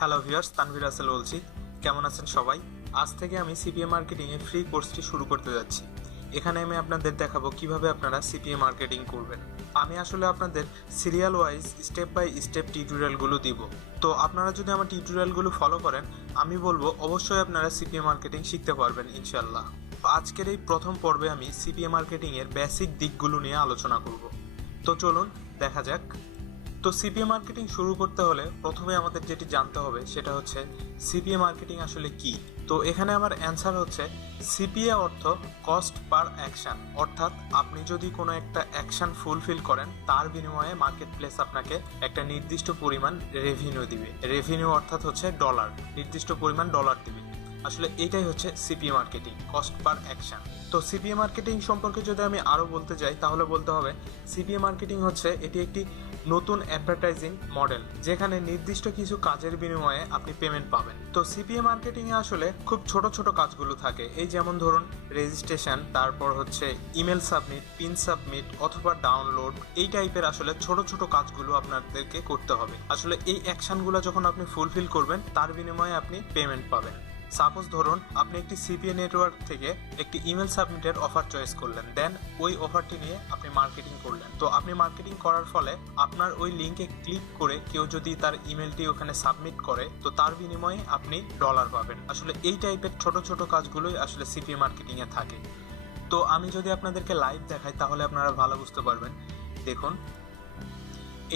Hello viewers, Tanvir Rasel বলছি। কেমন আছেন সবাই? আজ থেকে আমি সিপিএ মার্কেটিং এর ফ্রি কোর্সটি শুরু করতে যাচ্ছি। এখানে আমি আপনাদের দেখাবো কিভাবে আপনারা সিপিএ মার্কেটিং করবেন। আমি আসলে আপনাদের serial wise step by step টিউটোরিয়ালগুলো দিব। তো আপনারা যদি আমার টিউটোরিয়ালগুলো ফলো করেন, আমি বলবো অবশ্যই আপনারা সিপিএ মার্কেটিং শিখতে পারবেন ইনশাআল্লাহ। আজকের এই প্রথম পর্বে আমি সিপিএ মার্কেটিং এর বেসিক দিকগুলো নিয়ে আলোচনা করব। তো চলুন দেখা যাক। তো সিপিএ মার্কেটিং শুরু করতে হলে প্রথমে আমাদের যেটি জানতে হবে সেটা হচ্ছে সিপিএ মার্কেটিং আসলে কি। তো এখানে আমার অ্যান্সার হচ্ছে সিপিএ অর্থ কস্ট পার অ্যাকশন, অর্থাৎ আপনি যদি কোনো একটা অ্যাকশন ফুলফিল করেন তার বিনিময়ে মার্কেট প্লেস আপনাকে একটা নির্দিষ্ট পরিমাণ রেভিনিউ দিবে। রেভিনিউ অর্থাৎ হচ্ছে ডলার, নির্দিষ্ট পরিমাণ ডলার দিবে। আসলে এটাই হচ্ছে CPA marketing, cost per action. তো সিপিএ মার্কেটিং সম্পর্কে যদি আমি আরও বলতে যাই তাহলে বলতে হবে সিপিএ মার্কেটিং হচ্ছে এটি একটি নতুন অ্যাডভার্টাইজিং মডেল, যেখানে নির্দিষ্ট কিছু কাজের বিনিময়ে আপনি পেমেন্ট পাবেন। তো সিপিএ মার্কেটিংয়ে আসলে খুব ছোট ছোট কাজগুলো থাকে, এই যেমন ধরুন রেজিস্ট্রেশন, তারপর হচ্ছে ইমেল সাবমিট, পিন সাবমিট অথবা ডাউনলোড, এই টাইপের আসলে ছোট ছোট কাজগুলো আপনাদেরকে করতে হবে। আসলে এই অ্যাকশনগুলো যখন আপনি ফুলফিল করবেন তার বিনিময়ে আপনি পেমেন্ট পাবেন। সাপোজ ধরুন আপনি একটি সিপিএ নেটওয়ার্ক থেকে একটি ইমেল সাবমিটের অফার চয়েস করলেন, দেন ওই অফারটি নিয়ে আপনি মার্কেটিং করলেন। তো আপনি মার্কেটিং করার ফলে আপনার ওই লিঙ্কে ক্লিক করে কেউ যদি তার ইমেলটি ওখানে সাবমিট করে তো তার বিনিময়ে আপনি ডলার পাবেন। আসলে এই টাইপের ছোট ছোট কাজগুলোই আসলে সিপিএ মার্কেটিং এ থাকে। তো আমি যদি আপনাদেরকে লাইভ দেখাই তাহলে আপনারা ভালো বুঝতে পারবেন। দেখুন,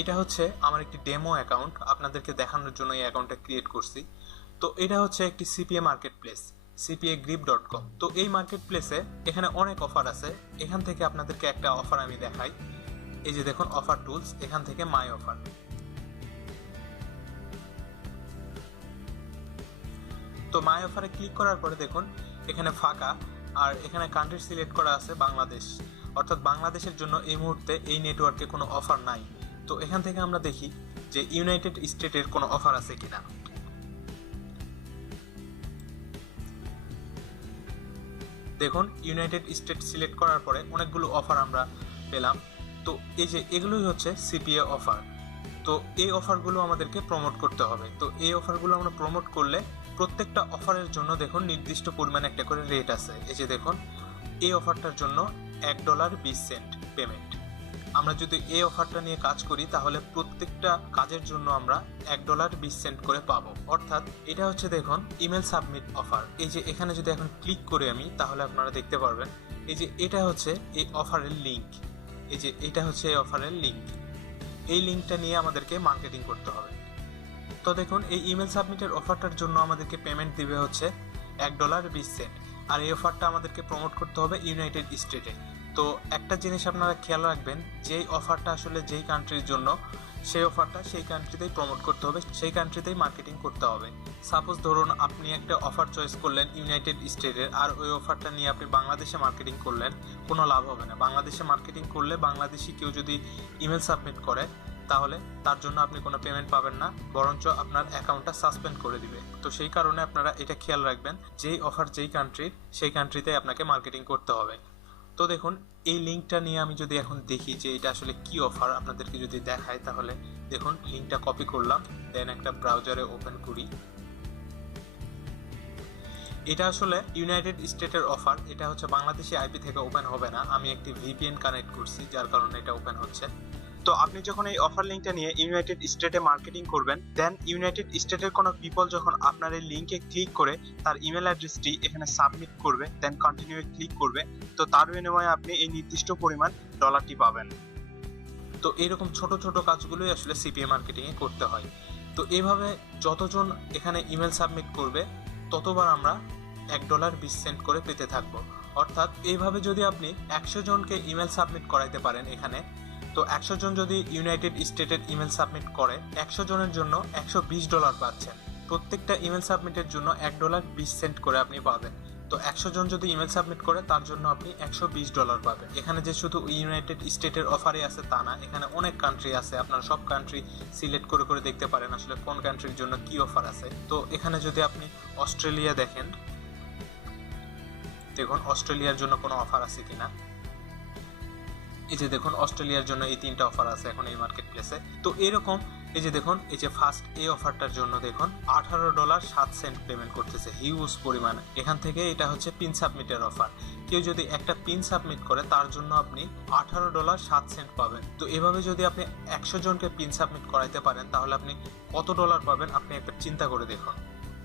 এটা হচ্ছে আমার একটি ডেমো অ্যাকাউন্ট, আপনাদেরকে দেখানোর জন্য এই অ্যাকাউন্টটা ক্রিয়েট করছি। তো এটা হচ্ছে একটি সিপিএ মার্কেট প্লেস, cpagrip.com। তো এই মার্কেট প্লেসে এখানে অনেক অফার আছে। এখান থেকে আপনাদেরকে একটা অফার আমি দেখাই। এই যে দেখুন অফার টুলস, এখান থেকে মাই অফার। তো মাই অফারে ক্লিক করার পরে দেখুন এখানে ফাঁকা, আর এখানে কান্ট্রি সিলেক্ট করা আছে বাংলাদেশ, অর্থাৎ বাংলাদেশের জন্য এই মুহূর্তে এই নেটওয়ার্কে কোনো অফার নাই। তো এখান থেকে আমরা দেখি যে ইউনাইটেড স্টেটের কোনো অফার আছে কিনা। দেখুন ইউনাইটেড স্টেট সিলেক্ট করার পরে অনেকগুলো অফার আমরা পেলাম। তো এই যে এগুলোই হচ্ছে সিপিএ অফার। তো এই অফারগুলো আমাদেরকে প্রমোট করতে হবে। তো এই অফারগুলো আমরা প্রমোট করলে প্রত্যেকটা অফারের জন্য দেখুন নির্দিষ্ট পরিমাণে একটা করে রেট আছে। এই যে দেখুন এই অফারটার জন্য $1.20 পেমেন্ট। আমরা যদি এই অফারটা নিয়ে কাজ করি তাহলে প্রত্যেকটা কাজের জন্য আমরা $1.20 করে পাবো। অর্থাৎ এটা হচ্ছে দেখুন ইমেল সাবমিট অফার। এই যে এখানে যদি এখন ক্লিক করি আমি তাহলে আপনারা দেখতে পারবেন এই যে এটা হচ্ছে এই অফারের লিঙ্ক। এই যে এটা হচ্ছে এই অফারের লিঙ্ক। এই লিঙ্কটা নিয়ে আমাদেরকে মার্কেটিং করতে হবে। তো দেখুন এই ইমেল সাবমিটের অফারটার জন্য আমাদেরকে পেমেন্ট দিবে হচ্ছে $1.20, আর এই অফারটা আমাদেরকে প্রমোট করতে হবে ইউনাইটেড স্টেটে। তো একটা জিনিস আপনারা খেয়াল রাখবেন, যেই অফারটা আসলে যেই কান্ট্রির জন্য সেই অফারটা সেই কান্ট্রিতেই প্রমোট করতে হবে, সেই কান্ট্রিতেই মার্কেটিং করতে হবে। সাপোজ ধরুন আপনি একটা অফার চয়েস করলেন ইউনাইটেড স্টেটের, আর ওই অফারটা নিয়ে আপনি বাংলাদেশে মার্কেটিং করলেন, কোনো লাভ হবে না। বাংলাদেশে মার্কেটিং করলে বাংলাদেশি কেউ যদি ইমেল সাবমিট করে তাহলে তার জন্য আপনি কোনো পেমেন্ট পাবেন না, বরঞ্চ আপনার অ্যাকাউন্টটা সাসপেন্ড করে দিবে। তো সেই কারণে আপনারা এটা খেয়াল রাখবেন, যেই অফার যেই কান্ট্রির সেই কান্ট্রিতে আপনাকে মার্কেটিং করতে হবে। তো দেখুন এই লিঙ্কটা নিয়ে আমি যদি এখন দেখি যে এটা আসলে কি অফার আপনাদেরকে যদি দেখায়, তাহলে দেখুন লিঙ্কটা কপি করলাম, দেন একটা ব্রাউজারে ওপেন করি। এটা আসলে ইউনাইটেড স্টেটের অফার, এটা হচ্ছে বাংলাদেশি আইপি থেকে ওপেন হবে না, আমি একটি ভিপিএন কানেক্ট করছি যার কারণে এটা ওপেন হচ্ছে। তো আপনি যখন এই অফার লিঙ্কটা নিয়ে ইউনাইটেড স্টেটে মার্কেটিং করবেন, দেন ইউনাইটেড স্টেটের কোনো পিপল যখন আপনার এই লিঙ্কে ক্লিক করে তার ইমেল অ্যাড্রেসটি এখানে সাবমিট করবে, দেন কন্টিনিউ ক্লিক করবে, তো তার বিনিময়ে আপনি এই নির্দিষ্ট পরিমাণ ডলারটি পাবেন। তো এইরকম ছোট ছোট কাজগুলোই আসলে সিপিএ মার্কেটিং এ করতে হয়। তো এইভাবে যতজন এখানে ইমেল সাবমিট করবে ততবার আমরা $1.20 করে পেতে থাকবো। অর্থাৎ এইভাবে যদি আপনি 100 জনকে ইমেল সাবমিট করাইতে পারেন এখানে, তো 100 জন যদি ইউনাইটেড স্টেটের ইমেল সাবমিট করে 100 জনের জন্য $120 পাচ্ছেন। প্রত্যেকটা ইমেল সাবমিটের জন্য $1.20 করে আপনি পাবেন। তো 100 জন যদি ইমেল সাবমিট করে তার জন্য আপনি $120 পাবেন। এখানে যে শুধু ইউনাইটেড স্টেটের অফারই আছে তা না, এখানে অনেক কান্ট্রি আছে, আপনারা সব কান্ট্রি সিলেক্ট করে করে দেখতে পারেন আসলে কোন কান্ট্রির জন্য কি অফার আছে। তো এখানে যদি আপনি অস্ট্রেলিয়া দেখেন, দেখুন অস্ট্রেলিয়ার জন্য কোনো অফার আছে কিনা। এই যে দেখুন অস্ট্রেলিয়ার জন্য এই 3টা অফার আছে এখন এই মার্কেট প্লেসে। তো এরকম এই যে দেখুন এই যে ফার্স্ট এই অফারটার জন্য দেখুন $18.07 পেমেন্ট করতেছে, হিউজ পরিমাণে। এখান থেকে এটা হচ্ছে পিন সাবমিটের অফার। কেউ যদি একটা পিন সাবমিট করে তার জন্য আপনি $18.07 পাবেন। তো এভাবে যদি আপনি 100 জনকে পিন সাবমিট করাইতে পারেন তাহলে আপনি কত ডলার পাবেন আপনি একবার চিন্তা করে দেখুন।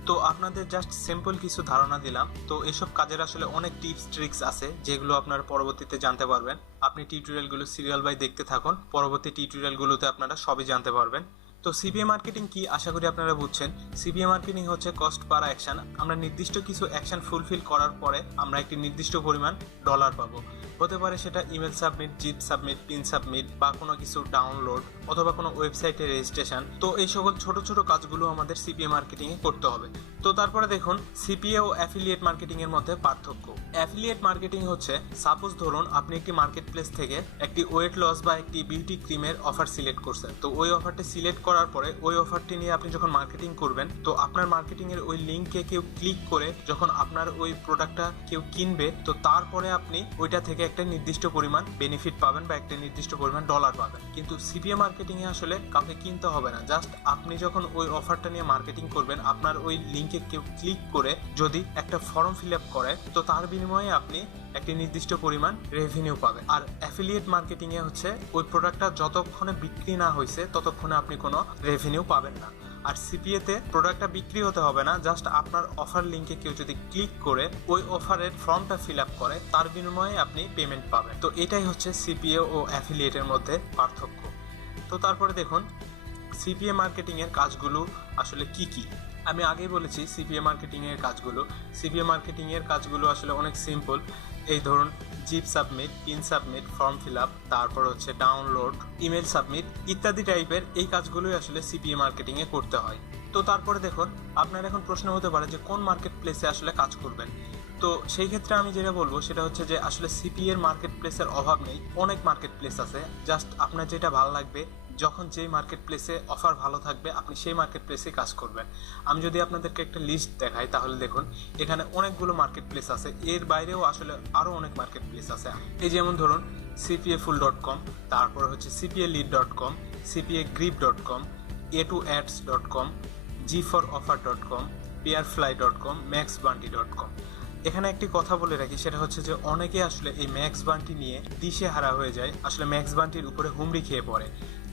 তো আপনাদের জাস্ট সিম্পল কিছু ধারণা দিলাম। তো এসব কাজের আসলে অনেক টিপস ট্রিক্স আছে যেগুলো আপনারা পরবর্তীতে জানতে পারবেন। আপনি টিউটোরিয়ালগুলো সিরিয়াল বাই দেখতে থাকুন, পরবর্তী টিউটোরিয়ালগুলোতে আপনারা সবই জানতে পারবেন। তো সিপিএ মার্কেটিং কি আশা করি আপনারা বুঝছেন। সিপিএ মার্কেটিং হচ্ছে কস্ট পার অ্যাকশন। আমরা নির্দিষ্ট কিছু অ্যাকশন ফুলফিল করার পরে আমরা একটি নির্দিষ্ট পরিমাণ ডলার পাবো। হতে পারে সেটা email submit, zip submit, pin submit বা কোনো কিছু ডাউনলোড অথবা কোনো ওয়েবসাইটে রেজিস্ট্রেশন। তো এই সকল ছোট ছোট কাজগুলো আমাদের সিপিএ মার্কেটিং এ করতে হবে। তো তারপরে দেখুন সিপিএ ও অ্যাফিলিয়েট মার্কেটিং এর মধ্যে পার্থক্য। অ্যাফিলিয়েট মার্কেটিং হচ্ছে সাপোজ ধরুন আপনি একটি মার্কেট প্লেস থেকে একটি ওয়েট লস বা একটি বিউটি ক্রিমের অফার সিলেক্ট করছেন। তো ওই অফারটি সিলেক্ট করার পরে ওই অফারটি নিয়ে আপনি যখন মার্কেটিং করবেন তো আপনার মার্কেটিং এর ওই লিঙ্কে কেউ ক্লিক করে যখন আপনার ওই প্রোডাক্টটা কেউ কিনবে তো তারপরে আপনি ওইটা থেকে একটা নির্দিষ্ট পরিমাণ বেনিফিট পাবেন বা একটা নির্দিষ্ট পরিমাণ ডলার পাবেন। কিন্তু সিপিএ মার্কেটিং এ আসলে কাউকে কিনতে হবে না, জাস্ট আপনি যখন ওই অফারটা নিয়ে মার্কেটিং করবেন আপনার ওই লিঙ্কে কেউ ক্লিক করে যদি একটা ফর্ম ফিল আপ করে তো তার বিনিময়ে আপনি একটি নির্দিষ্ট পরিমাণ রেভিনিউ পাবেন। আর অ্যাফিলিয়েট মার্কেটিং এ হচ্ছে ওই প্রোডাক্টটা যতক্ষণে বিক্রি না হয়েছে ততক্ষণে আপনি কোনো রেভিনিউ পাবেন না। আর সিপিএ তে প্রোডাক্টটা বিক্রি হতে হবে না, জাস্ট আপনার অফার লিঙ্কে কেউ যদি ক্লিক করে ওই অফারের ফর্মটা ফিল আপ করে তার বিনিময়ে আপনি পেমেন্ট পাবেন। তো এটাই হচ্ছে সিপিএ ও অ্যাফিলিয়েটের মধ্যে পার্থক্য। তো তারপরে দেখুন সিপিএ মার্কেটিং এর কাজগুলো আসলে কি কি। আমি আগেই বলেছি সিপিএ মার্কেটিং এর কাজগুলো। সিপিএ মার্কেটিং এর কাজগুলো আসলে অনেক সিম্পল। এই ধরুন zip submit, pin submit, form fill up, তারপর হচ্ছে ডাউনলোড, ইমেল সাবমিট ইত্যাদি টাইপের এই কাজগুলোই আসলে সিপিএ মার্কেটিং এ করতে হয়। তো তারপরে দেখুন আপনার এখন প্রশ্ন হতে পারে যে কোন মার্কেট প্লেসে আসলে কাজ করবেন। তো সেই ক্ষেত্রে আমি যেটা বলবো সেটা হচ্ছে যে আসলে সিপিএ এর মার্কেট প্লেসের অভাব নেই, অনেক মার্কেট প্লেস আছে। জাস্ট আপনার যেটা ভালো লাগবে, যখন যেই মার্কেট প্লেসে অফার ভালো থাকবে আপনি সেই মার্কেট প্লেসে কাজ করবেন। আমি যদি আপনাদেরকে একটা লিস্ট দেখাই তাহলে দেখুন এখানে অনেকগুলো মার্কেট প্লেস আছে, এর বাইরেও আসলে আরও অনেক মার্কেট প্লেস আছে। এই যেমন ধরুন cpafull.com, তারপর হচ্ছে cpalead.com, cpagrip.com, a2ads.com, g4offer.com, peerfly.com, maxbunty.com। এখানে একটি কথা বলে রাখি, সেটা হচ্ছে যে অনেকে আসলে এই ম্যাক্স বান্টি নিয়ে দিশে হারা হয়ে যায়, আসলে ম্যাক্স বান্টির উপরে হুমড়ি খেয়ে পড়ে।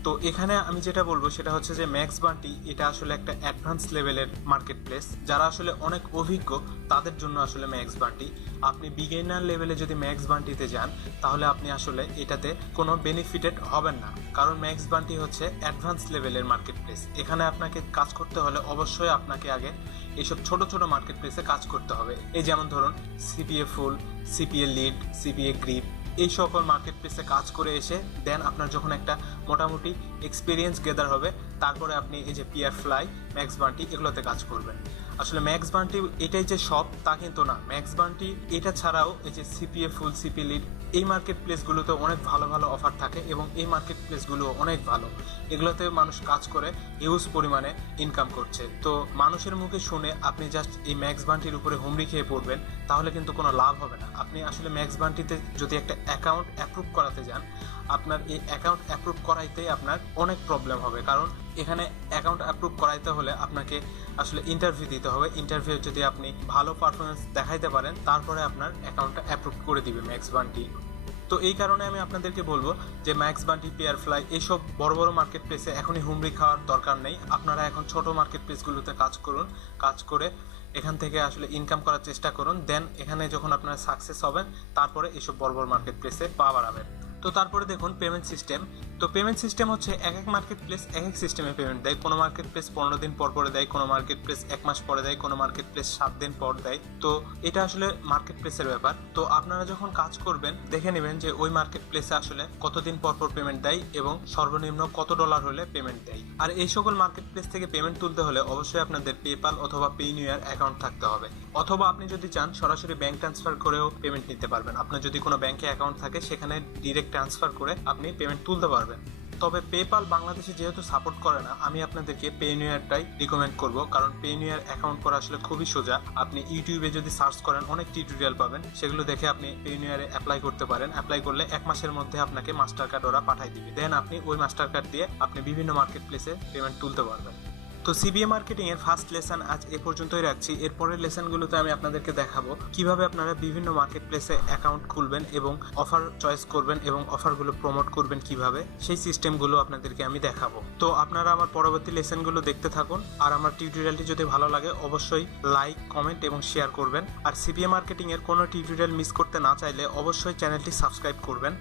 তো এখানে আমি যেটা বলবো সেটা হচ্ছে যে ম্যাক্স বান্টি এটা আসলে একটা অ্যাডভান্স লেভেলের মার্কেট প্লেস। যারা আসলে অনেক অভিজ্ঞ তাদের জন্য আসলে ম্যাক্স বান্টি। আপনি বিগিনার লেভেলে যদি ম্যাক্স বান্টিতে যান তাহলে আপনি আসলে এটাতে কোনো বেনিফিটেড হবেন না, কারণ ম্যাক্স বান্টি হচ্ছে অ্যাডভান্স লেভেলের মার্কেট প্লেস। এখানে আপনাকে কাজ করতে হলে অবশ্যই আপনাকে আগে এইসব ছোট ছোট মার্কেট প্লেসে কাজ করতে হবে। এই যেমন ধরুন সিপিএ ফুল, সিপিএ লিড, সিপিএ গ্রিপ, এই সকল মার্কেট প্লেসে কাজ করে এসে দেন আপনার যখন একটা মোটামুটি এক্সপিরিয়েন্স গেদার হবে তারপরে আপনি এই যে পিয়ার ফ্লাই, ম্যাক্স বান্টি এগুলোতে কাজ করবেন। আসলে ম্যাক্স বান্টি এটাই যে সব তা কিন্তু না, ম্যাক্স বান্টি এটা ছাড়াও এই যে সিপিএ ফুল, সিপিএ লিড এই মার্কেট প্লেসগুলোতে অনেক ভালো ভালো অফার থাকে এবং এই মার্কেট প্লেসগুলো অনেক ভালো, এগুলোতে মানুষ কাজ করে হিউজ পরিমাণে ইনকাম করছে। তো মানুষের মুখে শুনে আপনি জাস্ট এই ম্যাক্স বান্টির উপরে হুমড়ি খেয়ে পড়বেন তাহলে কিন্তু কোনো লাভ হবে না। আপনি আসলে ম্যাক্স বান্টিতে যদি একটা অ্যাকাউন্ট অ্যাপ্রুভ করাতে যান, আপনার এই অ্যাকাউন্ট অ্যাপ্রুভ করাইতেই আপনার অনেক প্রবলেম হবে, কারণ এখানে অ্যাকাউন্ট অ্যাপ্রুভ করাইতে হলে আপনাকে আসলে ইন্টারভিউ দিতে হবে। ইন্টারভিউ যদি আপনি ভালো পারফরমেন্স দেখাইতে পারেন তারপরে আপনার অ্যাকাউন্টটা অ্যাপ্রুভ করে দিবে ম্যাক্স বান্টি। তো এই কারণে আমি আপনাদেরকে বলবো যে ম্যাক্স বান্টি, পেয়ারফ্লাই এইসব বড় বড় মার্কেট প্লেসে এখনই হুমড়ি খাওয়ার দরকার নেই। আপনারা এখন ছোট মার্কেট প্লেসগুলোতে কাজ করুন, কাজ করে এখান থেকে আসলে ইনকাম করার চেষ্টা করুন। দেন এখানে যখন আপনারা সাকসেস হবেন তারপরে এইসব বড় বড় মার্কেট প্লেসে পা বাড়াবেন। তো তারপরে দেখুন পেমেন্ট সিস্টেম। তো পেমেন্ট সিস্টেম হচ্ছে এক এক মার্কেট প্লেস এক এক সিস্টেমে পেমেন্ট দেয়। কোনো মার্কেট প্লেস 15 দিন পর পরে দেয়, কোনো মার্কেট প্লেস 1 মাস পরে দেয়, কোনো মার্কেট প্লেস 7 দিন পর দেয়। তো এটা আসলে মার্কেট প্লেসের ব্যাপার। তো আপনারা যখন কাজ করবেন দেখে নেবেন যে ওই মার্কেট প্লেসে আসলে কতদিন পর পর পেমেন্ট দেয় এবং সর্বনিম্ন কত ডলার হলে পেমেন্ট দেয়। আর এই সকল মার্কেট প্লেস থেকে পেমেন্ট তুলতে হলে অবশ্যই আপনাদের পেপাল অথবা পেইনিয়ার অ্যাকাউন্ট থাকতে হবে, অথবা আপনি যদি চান সরাসরি ব্যাংক ট্রান্সফার করেও পেমেন্ট নিতে পারবেন। আপনার যদি কোনো ব্যাংকে অ্যাকাউন্ট থাকে সেখানে ডিরেক্ট ট্রান্সফার করে আপনি পেমেন্ট তুলতে পারবেন। তবে পেপাল বাংলাদেশে যেহেতু সাপোর্ট করে না, আমি আপনাদেরকে পেনিয়ারটাই রিকমেন্ড করব, কারণ পেনিয়ার অ্যাকাউন্ট করা আসলে খুবই সোজা। আপনি ইউটিউবে যদি সার্চ করেন অনেক টিউটোরিয়াল পাবেন, সেগুলো দেখে আপনি পেনিয়ারে অ্যাপ্লাই করতে পারেন। অ্যাপ্লাই করলে 1 মাসের মধ্যে আপনাকে মাস্টার কার্ড ওরা পাঠিয়ে দিবে। দেন আপনি ওই মাস্টার কার্ড দিয়ে আপনি বিভিন্ন মার্কেট প্লেসে পেমেন্ট তুলতে পারবেন। তো সিবিএ মার্কেটিং এর ফার্স্ট লেসন আজ এ পর্যন্তই রাখছি। এরপরের লেসনগুলোতে আমি আপনাদেরকে দেখাবো কিভাবে আপনারা বিভিন্ন মার্কেট প্লেসে অ্যাকাউন্ট খুলবেন এবং অফার চয়েস করবেন এবং অফারগুলো প্রমোট করবেন কিভাবে, সেই সিস্টেমগুলো আপনাদেরকে আমি দেখাবো। তো আপনারা আমার পরবর্তী লেসনগুলো দেখতে থাকুন। আর আমার টিউটোরিয়ালটি যদি ভালো লাগে অবশ্যই লাইক, কমেন্ট এবং শেয়ার করবেন। আর সিবিএ মার্কেটিং এর কোনো টিউটোরিয়াল মিস করতে না চাইলে অবশ্যই চ্যানেলটি সাবস্ক্রাইব করবেন।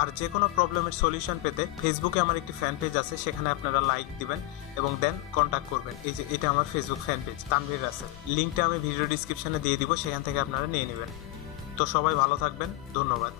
আর যে কোনো প্রবলেমের সলিউশন পেতে ফেসবুকে আমার একটি ফ্যান পেজ আছে, সেখানে আপনারা লাইক দিবেন এবং দেন কন্ট্যাক্ট করবেন। এই যে এটা আমার Facebook fan page Tanvir Rasel, লিঙ্কটা আমি ভিডিও ডিসক্রিপশনে দিয়ে দিব, সেখান থেকে আপনারা নিয়ে নেবেন। তো সবাই ভালো থাকবেন, ধন্যবাদ।